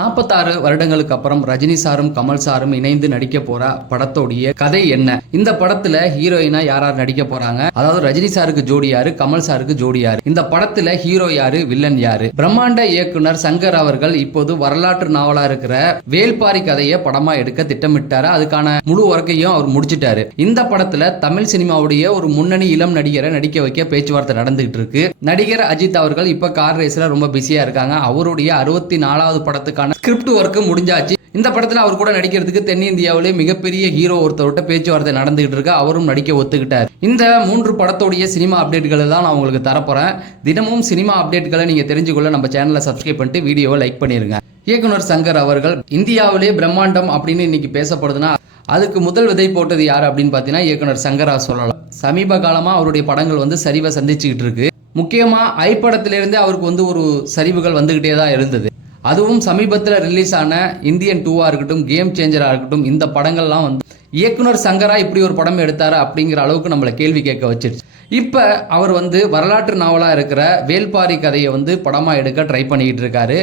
46 வருடங்களுக்கு அப்புறம் ரஜினி சாரும் கமல் சாரும் இணைந்து நடிக்க போற படத்தோடைய கதை என்ன? இந்த படத்துல ஹீரோயினா யார் நடிக்க போறாங்க? அதாவது ரஜினி சாருக்கு ஜோடி யாரு, கமல் சாருக்கு ஜோடி யாரு? இந்த படத்துல ஹீரோ யாரு, வில்லன் யாரு? பிரம்மாண்ட இயக்குனர் சங்கர் அவர்கள் இப்போது வரலாற்று நாவலா இருக்கிற வேல்பாரி கதையை படமா எடுக்க திட்டமிட்டாரு. அதுக்கான முழு ஒர்க்கையும் அவர் முடிச்சிட்டாரு. இந்த படத்துல தமிழ் சினிமாவுடைய ஒரு முன்னணி இளம் நடிகரை நடிக்க வைக்க பேச்சுவார்த்தை நடந்துகிட்டு இருக்கு. நடிகர் அஜித் அவர்கள் இப்ப கார் ரேஸ்ல ரொம்ப பிஸியா இருக்காங்க. அவருடைய 64வது படத்துக்கு ஸ்கிரிப்ட் ஒர்க் முடிஞ்சாச்சு. இந்த படத்துல அவர் கூட நடிக்கிறதுக்கு தென்னிந்தியாவிலே மிகப்பெரிய ஹீரோ ஒருத்தர்கிட்ட பேச்சுவார்த்தை நடந்துகிட்டு இருக்கு. அவரும் நடிக்க ஒத்துக்கிட்டார். இந்த 3 படத்தோடைய சினிமா அப்டேட்களை தான் நான் உங்களுக்கு தரப்போறேன். தினமும் சினிமா அப்டேட்களை நீங்க தெரிஞ்சுக்கொள்ள நம்ம சேனலை சப்ஸ்கிரைப் பண்ணிட்டு வீடியோவை லைக் பண்ணிருங்க. இயக்குனர் சங்கர் அவர்கள் இந்தியாவிலே பிரம்மாண்டம் அப்படின்னு இன்னைக்கு பேசப்படுதுன்னா அதுக்கு முதல் விதை போட்டது யார் அப்படின்னு பாத்தீங்கன்னா இயக்குனர் சங்கரா சொல்லலாம். சமீப காலமா அவருடைய படங்கள் சரிவை சந்திச்சுக்கிட்டு இருக்கு. முக்கியமா ஐ படத்திலிருந்து அவருக்கு ஒரு சரிவுகள் வந்துகிட்டே தான் இருந்தது. அதுவும் சமீபத்தில் ரிலீஸ் ஆன இந்தியன் 2 இருக்கட்டும், கேம் சேஞ்சரா இருக்கட்டும், இந்த படங்கள்லாம் இயக்குனர் சங்கரா இப்படி ஒரு படம் எடுத்தாரு அப்படிங்கிற அளவுக்கு நம்மளை கேள்வி கேட்க வச்சிருச்சு. இப்ப அவர் வரலாற்று நாவலா இருக்கிற வேல்பாரி கதையை படமா எடுக்க ட்ரை பண்ணிக்கிட்டு இருக்காரு.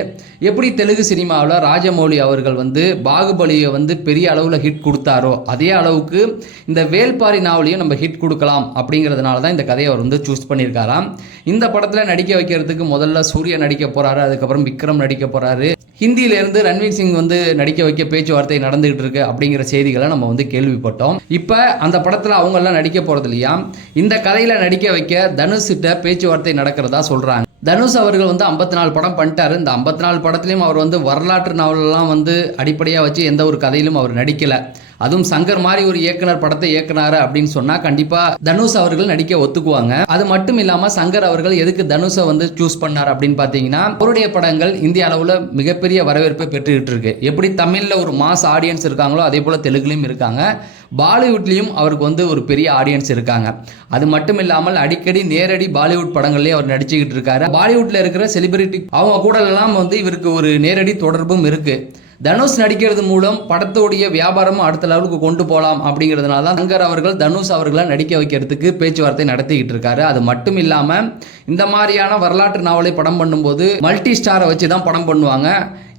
எப்படி தெலுங்கு சினிமாவில் ராஜமௌலி அவர்கள் பாகுபலியை பெரிய அளவில் ஹிட் கொடுத்தாரோ அதே அளவுக்கு இந்த வேல்பாரி நாவலையும் நம்ம ஹிட் கொடுக்கலாம் அப்படிங்கிறதுனால தான் இந்த கதையை அவர் சூஸ் பண்ணியிருக்காராம். இந்த படத்தில் நடிக்க வைக்கிறதுக்கு முதல்ல சூர்யா நடிக்க போறாரு, அதுக்கப்புறம் விக்ரம் நடிக்க போறாரு. ஹிந்தியிலிருந்து ரன்வீர் சிங் நடிக்க வைக்க பேச்சுவார்த்தை நடந்துகிட்டு இருக்கு அப்படிங்கிற செய்திகளை நம்ம கேள்விப்பட்டோம். இப்ப அந்த படத்துல அவங்க எல்லாம் நடிக்க போறது இல்லையா, இந்த கதையில நடிக்க வைக்க தனுஷ் கிட்ட பேச்சுவார்த்தை நடக்கிறதா சொல்றாங்க. தனுஷ் அவர்கள் 54 படம் பண்ணிட்டாரு. இந்த 54 படத்திலையும் அவர் வரலாற்று நாவலெல்லாம் அடிப்படையா வச்சு எந்த ஒரு கதையிலும் அவர் நடிக்கல. அதுவும் சங்கர் மாதிரி ஒரு இயக்குனர் படத்தை இயக்குனாரு அப்படின்னு சொன்னா கண்டிப்பா தனுஷ் அவர்கள் நடிக்க ஒத்துக்குவாங்க. அது மட்டும் இல்லாம சங்கர் அவர்கள் எதுக்கு தனுஷை சூஸ் பண்ணார் அப்படின்னு பாத்தீங்கன்னா அவருடைய படங்கள் இந்திய அளவுல மிகப்பெரிய வரவேற்பை பெற்றுக்கிட்டு இருக்கு. எப்படி தமிழ்ல ஒரு மாஸ் ஆடியன்ஸ் இருக்காங்களோ அதே போல தெலுங்குலயும் இருக்காங்க. பாலிவுட்லயும் அவருக்கு ஒரு பெரிய ஆடியன்ஸ் இருக்காங்க. அது மட்டும் இல்லாமல் அடிக்கடி நேரடி பாலிவுட் படங்கள்லயே அவர் நடிச்சுக்கிட்டு இருக்காரு. பாலிவுட்ல இருக்கிற செலிபிரிட்டி அவங்க கூட எல்லாம் இவருக்கு ஒரு நேரடி தொடர்பும் இருக்கு. தனுஷ் நடிக்கிறது மூலம் படத்தோடைய வியாபாரமும் அடுத்த லெவலுக்கு கொண்டு போகலாம் அப்படிங்கிறதுனால தான் சங்கர் அவர்கள் தனுஷ் அவர்களை நடிக்க வைக்கிறதுக்கு பேச்சுவார்த்தை நடத்திக்கிட்டு இருக்காரு. அது மட்டும் இல்லாம இந்த மாதிரியான வரலாற்று நாவலை படம் பண்ணும்போது மல்டி ஸ்டாரை வச்சு தான் படம் பண்ணுவாங்க.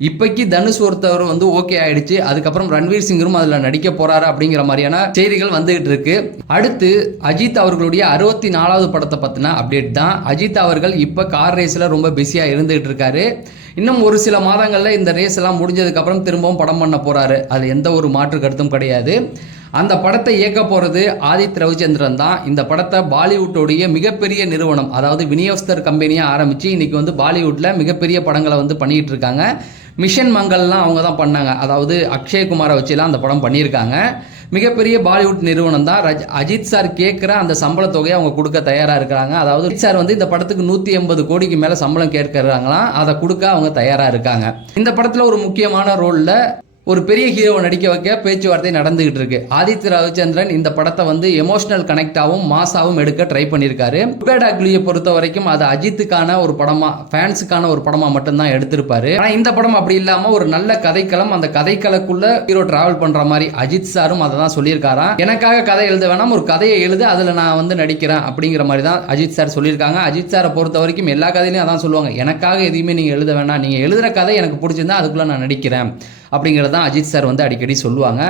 இப்போக்கி தனுஷ் ஒருத்தவர் ஓகே ஆயிடுச்சு. அதுக்கப்புறம் ரன்வீர் சிங்கரும் அதில் நடிக்க போறாரு அப்படிங்கிற மாதிரியான செய்திகள் வந்துகிட்டு இருக்கு. அடுத்து அஜித் அவர்களுடைய 64வது படத்தை பத்தின அப்டேட் தான். அஜித் அவர்கள் இப்போ கார் ரேஸ்ல ரொம்ப பிஸியா இருந்துகிட்டு இருக்காரு. இன்னும் ஒரு சில மாதங்கள்ல இந்த ரேஸ் எல்லாம் முடிஞ்சதுக்கு அப்புறம் திரும்பவும் படம் பண்ண போறாரு. அது எந்த ஒரு மாற்று கருத்தும் கிடையாது. அந்த படத்தை இயக்க போறது ஆதித் ரவிச்சந்திரன் தான். இந்த படத்தை பாலிவுட்டோடைய மிகப்பெரிய நிறுவனம், அதாவது விநியோகஸ்தர் கம்பெனியா ஆரம்பிச்சு இன்னைக்கு பாலிவுட்ல மிகப்பெரிய படங்களை பண்ணிட்டு இருக்காங்க. மிஷன் மங்கள்லாம் அவங்க தான் பண்ணாங்க. அதாவது அக்ஷய்குமாரை வச்சுலாம் அந்த படம் பண்ணியிருக்காங்க. மிகப்பெரிய பாலிவுட் நிறுவனம் தான். அஜித் சார் கேட்குற அந்த சம்பள தொகையை அவங்க கொடுக்க தயாராக இருக்கிறாங்க. அதாவது அஜித் சார் இந்த படத்துக்கு 180 கோடிக்கு மேலே சம்பளம் கேட்கறாங்களாம். அதை கொடுக்க அவங்க தயாராக இருக்காங்க. இந்த படத்தில் ஒரு முக்கியமான ரோலில் ஒரு பெரிய ஹீரோவை நடிக்க வைக்க பேச்சுவார்த்தை நடந்துகிட்டு இருக்கு. ஆதித்ய ரவிச்சந்திரன் இந்த படத்தை எமோஷனல் கனெக்டாவும் மாசாவும் எடுக்க ட்ரை பண்ணியிருக்காரு. டாக்லியை பொறுத்த வரைக்கும் அது அஜித்துக்கான ஒரு படமா, ஃபேன்ஸுக்கான ஒரு படமா மட்டும்தான் எடுத்திருப்பாரு. ஆனால் இந்த படம் அப்படி இல்லாம ஒரு நல்ல கதைக்களம், அந்த கதைக்களக்குள்ள ஹீரோ டிராவல் பண்ற மாதிரி அஜித் சாரும் அதை தான் சொல்லியிருக்காராம். எனக்காக கதை எழுத வேணாம், ஒரு கதையை எழுத அதில் நான் நடிக்கிறேன் அப்படிங்கிற மாதிரி தான் அஜித் சார் சொல்லியிருக்காங்க. அஜித் சாரை பொறுத்த வரைக்கும் எல்லா கதையிலையும் அதான் சொல்லுவாங்க, எனக்காக எதையுமே நீங்க எழுத வேணாம், நீங்க எழுதுற கதை எனக்கு பிடிச்சிருந்தா அதுக்குள்ள நான் நடிக்கிறேன் அப்படிங்கிறது தான் அஜித் சார் அடிக்கடி சொல்லுவாங்க.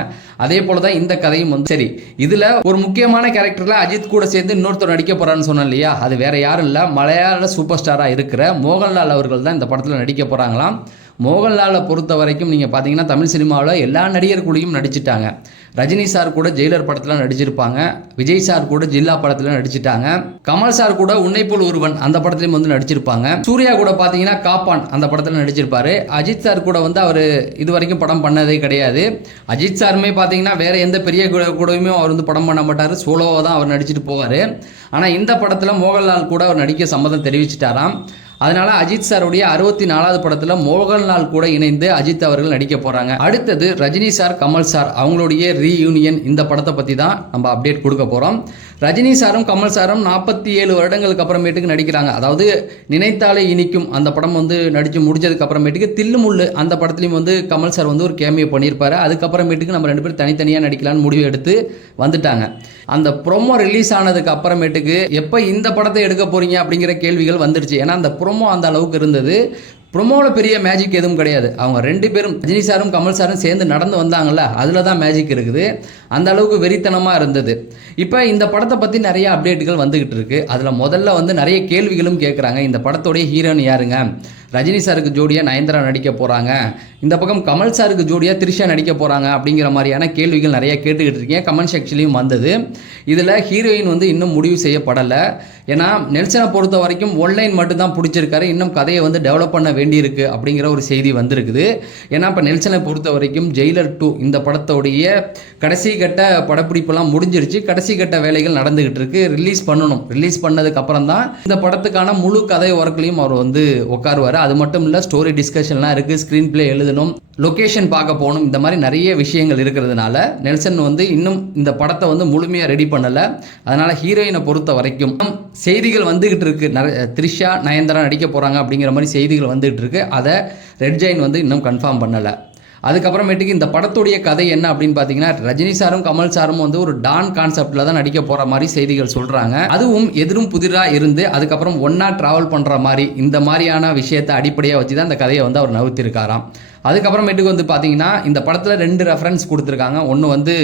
அதே போல தான் இந்த கதையும் சரி. இதுல ஒரு முக்கியமான கேரக்டர்ல அஜித் கூட சேர்ந்து இன்னொருத்தர் நடிக்க போறான்னு சொன்னேன் இல்லையா, அது வேற யாரும் இல்ல, மலையாள சூப்பர் ஸ்டாரா இருக்கிற மோகன்லால் அவர்கள் தான் இந்த படத்துல நடிக்க போறாங்களாம். மோகன்லாலை பொறுத்த வரைக்கும் நீங்க பாத்தீங்கன்னா தமிழ் சினிமாவில் எல்லா நடிகர் கூடயும் நடிச்சிட்டாங்க. ரஜினி சார் கூட ஜெயிலர் படத்துல நடிச்சிருப்பாங்க, விஜய் சார் கூட ஜில்லா படத்துல நடிச்சிட்டாங்க, கமல் சார் கூட உன்னை போல் ஒருவன் அந்த படத்திலையும் நடிச்சிருப்பாங்க, சூர்யா கூட பாத்தீங்கன்னா காப்பான் அந்த படத்துல நடிச்சிருப்பாரு. அஜித் சார் கூட அவர் இது வரைக்கும் படம் பண்ணதே கிடையாது. அஜித் சாருமே பாத்தீங்கன்னா வேற எந்த பெரிய கூடவுமே அவர் படம் பண்ண மாட்டாரு, சோலோவா தான் அவர் நடிச்சிட்டு போவாரு. ஆனா இந்த படத்துல மோகன்லால் கூட அவர் நடிக்க சம்மதம் தெரிவிச்சிட்டாராம். அதனால அஜித் சாருடைய 64வது படத்துல மோகன்லால் கூட இணைந்து அஜித் அவர்கள் நடிக்க போறாங்க. அடுத்தது ரஜினி சார் கமல் சார் அவங்களுடைய ரீயூனியன், இந்த படத்தை பத்தி தான் நம்ம அப்டேட் கொடுக்க போறோம். ரஜினி சாரும் கமல் சாரும் 47 வருடங்களுக்கு அப்புறமேட்டுக்கு நடிக்கிறாங்க. அதாவது நினைத்தாலே இனிக்கும் அந்த படம் நடிச்சு முடிஞ்சதுக்கு அப்புறமேட்டுக்கு தில்லுமுள்ளு அந்த படத்துலையும் கமல் சார் ஒரு கேமியோ பண்ணியிருப்பாரு. அதுக்கப்புறமேட்டுக்கு நம்ம 2 பேரும் தனித்தனியாக நடிக்கலான்னு முடிவு எடுத்து வந்துட்டாங்க. அந்த ப்ரோமோ ரிலீஸ் ஆனதுக்கு அப்புறமேட்டுக்கு எப்போ இந்த படத்தை எடுக்க போறீங்க அப்படிங்கிற கேள்விகள் வந்துடுச்சு. ஏன்னா அந்த ப்ரோமோ அந்த அளவுக்கு இருந்தது. ப்ரொமோவில் பெரிய மேஜிக் எதுவும் கிடையாது. அவங்க 2 பேரும் ரஜினி சாரும் கமல் சாரும் சேர்ந்து நடந்து வந்தாங்கல்ல, அதில் தான் மேஜிக் இருக்குது. அந்த அளவுக்கு வெறித்தனமாக இருந்தது. இப்போ இந்த படத்தை பற்றி நிறைய அப்டேட்டுகள் வந்துகிட்டு இருக்கு. அதில் முதல்ல வந்து நிறைய கேள்விகளும் கேட்குறாங்க. இந்த படத்தோடைய ஹீரோயின் யாருங்க? ரஜினி சாருக்கு ஜோடியாக நயன்தாரா நடிக்க போகிறாங்க, இந்த பக்கம் கமல் சாருக்கு ஜோடியாக த்ரிஷா நடிக்க போகிறாங்க அப்படிங்கிற மாதிரியான கேள்விகள் நிறைய கேட்டுக்கிட்டு இருக்கீங்க. கமெண்ட் செக்ஷன்லையும் வந்தது. இதில் ஹீரோயின் வந்து இன்னும் முடிவு செய்யப்படலை. ஏன்னா நெல்சனை பொறுத்த வரைக்கும் ஒன்லைன் மட்டும் தான் பிடிச்சிருக்காரு, இன்னும் கதையை வந்து டெவலப் பண்ண வேண்டியிருக்கு அப்படிங்கிற ஒரு செய்தி வந்திருக்குது. ஏன்னா இப்போ நெல்சனை பொறுத்த வரைக்கும் ஜெயிலர் 2 இந்த படத்தோடைய கடைசி கட்ட படப்பிடிப்பெல்லாம் முடிஞ்சிருச்சு. கடைசி கட்ட வேலைகள் நடந்துகிட்டு இருக்கு. ரிலீஸ் பண்ணணும். ரிலீஸ் பண்ணதுக்கு அப்புறம் தான் இந்த படத்துக்கான முழு கதை ஒர்க்லையும் அவர் வந்து உட்காருவார். அது மட்டும் இல்லை, ஸ்டோரி டிஸ்கஷன்லாம் இருக்குது, ஸ்க்ரீன் பிளே எழுதணும், லொக்கேஷன் பார்க்க போகணும், இந்த மாதிரி நிறைய விஷயங்கள் இருக்கிறதுனால நெல்சன் வந்து இன்னும் இந்த படத்தை வந்து முழுமையாக ரெடி பண்ணலை. அதனால் ஹீரோயினை பொறுத்த வரைக்கும் செய்திகள் வந்துகிட்டு இருக்கு. த்ரிஷா நயன்தாரா நடிக்க போகிறாங்க அப்படிங்கிற மாதிரி செய்திகள் வந்துகிட்டு இருக்கு. அதை ரெட் ஜெயின் வந்து இன்னும் கன்ஃபார்ம் பண்ணலை. அதுக்கப்புறமேட்டுக்கு இந்த படத்துடைய கதை என்ன அப்படின்னு பார்த்தீங்கன்னா, ரஜினி சாரும் கமல் சாரும் வந்து ஒரு டான் கான்செப்டில் தான் நடிக்க போகிற மாதிரி செய்திகள் சொல்கிறாங்க. அதுவும் எதிரும் புதிராக இருந்து அதுக்கப்புறம் ஒன்றா ட்ராவல் பண்ணுற மாதிரி இந்த மாதிரியான விஷயத்தை அடிப்படையாக வச்சு தான் இந்த கதையை வந்து அவர் நவுத்திருக்காராம். அதுக்கப்புறமேட்டுக்கு வந்து பார்த்தீங்கன்னா, இந்த படத்தில் 2 ரெஃபரன்ஸ் கொடுத்துருக்காங்க. ஒன்று வந்து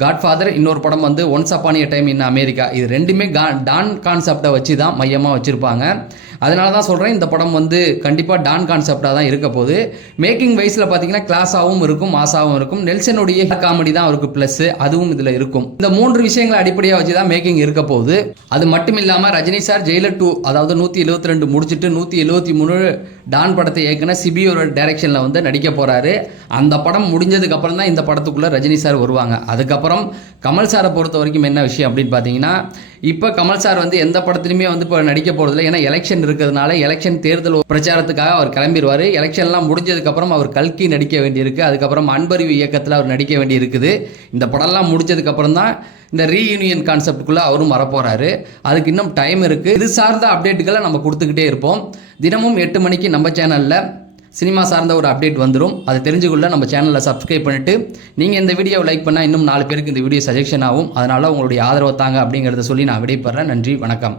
காட்ஃபாதர், இன்னொரு படம் வந்து once upon a time in America. இது ரெண்டுமே டான் கான்செப்டை வச்சு தான் மையமாக வச்சுருப்பாங்க. அதனால தான் சொல்கிறேன், இந்த படம் வந்து கண்டிப்பாக டான் கான்செப்டாக தான் இருக்க போகுது. மேக்கிங் வைஸில் பார்த்தீங்கன்னா கிளாஸாகவும் இருக்கும், மாசாகவும் இருக்கும். நெல்சனுடைய காமெடி தான் அவருக்கு ப்ளஸ், அதுவும் இதில் இருக்கும். இந்த 3 விஷயங்களை அடிப்படையாக வச்சு தான் மேக்கிங் இருக்க போகுது. அது மட்டும் இல்லாமல் ரஜினி சார் ஜெயிலர் 2 அதாவது 172 முடிச்சுட்டு 173 டான் படத்தை இயக்குன சிபியோட டைரக்ஷனில் வந்து நடிக்க போகிறாரு. அந்த படம் முடிஞ்சதுக்கு அப்புறம் தான் இந்த படத்துக்குள்ளே ரஜினி சார் வருவாங்க. அதுக்கப்புறம் கமல் சாரை பொறுத்த வரைக்கும் என்ன விஷயம் அப்படின்னு பார்த்தீங்கன்னா, இப்போ கமல் சார் வந்து எந்த படத்துலையுமே வந்து இப்போ நடிக்க போகிறதில்ல. ஏன்னா எலெக்ஷன் இருக்கிறதுனால எலெக்ஷன் தேர்தல் பிரச்சாரத்துக்காக அவர் கிளம்பிடுவார். எலெக்ஷன்லாம் முடிஞ்சதுக்கப்புறம் அவர் கல்கி நடிக்க வேண்டியிருக்கு. அதுக்கப்புறம் அன்பறிவு இயக்கத்தில் அவர் நடிக்க வேண்டி இருக்குது. இந்த படம்லாம் முடிஞ்சதுக்கப்புறம் தான் இந்த ரீயூனியன் கான்செப்டுக்குள்ளே அவரும் வரப்போகிறாரு. அதுக்கு இன்னும் டைம் இருக்குது. இது சார்ந்த அப்டேட்டுகளை நம்ம கொடுத்துக்கிட்டே இருப்போம். தினமும் 8 மணிக்கு நம்ம சேனலில் சினிமா சார்ந்த ஒரு அப்டேட் வந்துடும். அதை தெரிஞ்சுக்கொள்ள நம்ம சேனலில் சப்ஸ்கிரைப் பண்ணிவிட்டு நீங்கள் இந்த வீடியோவை லைக் பண்ணால் இன்னும் 4 பேருக்கு இந்த வீடியோ சஜெஷன் ஆகும். அதனால் உங்களுடைய ஆதரவை தாங்க அப்படிங்கிறத சொல்லி நான் விடைபெறேன். நன்றி, வணக்கம்.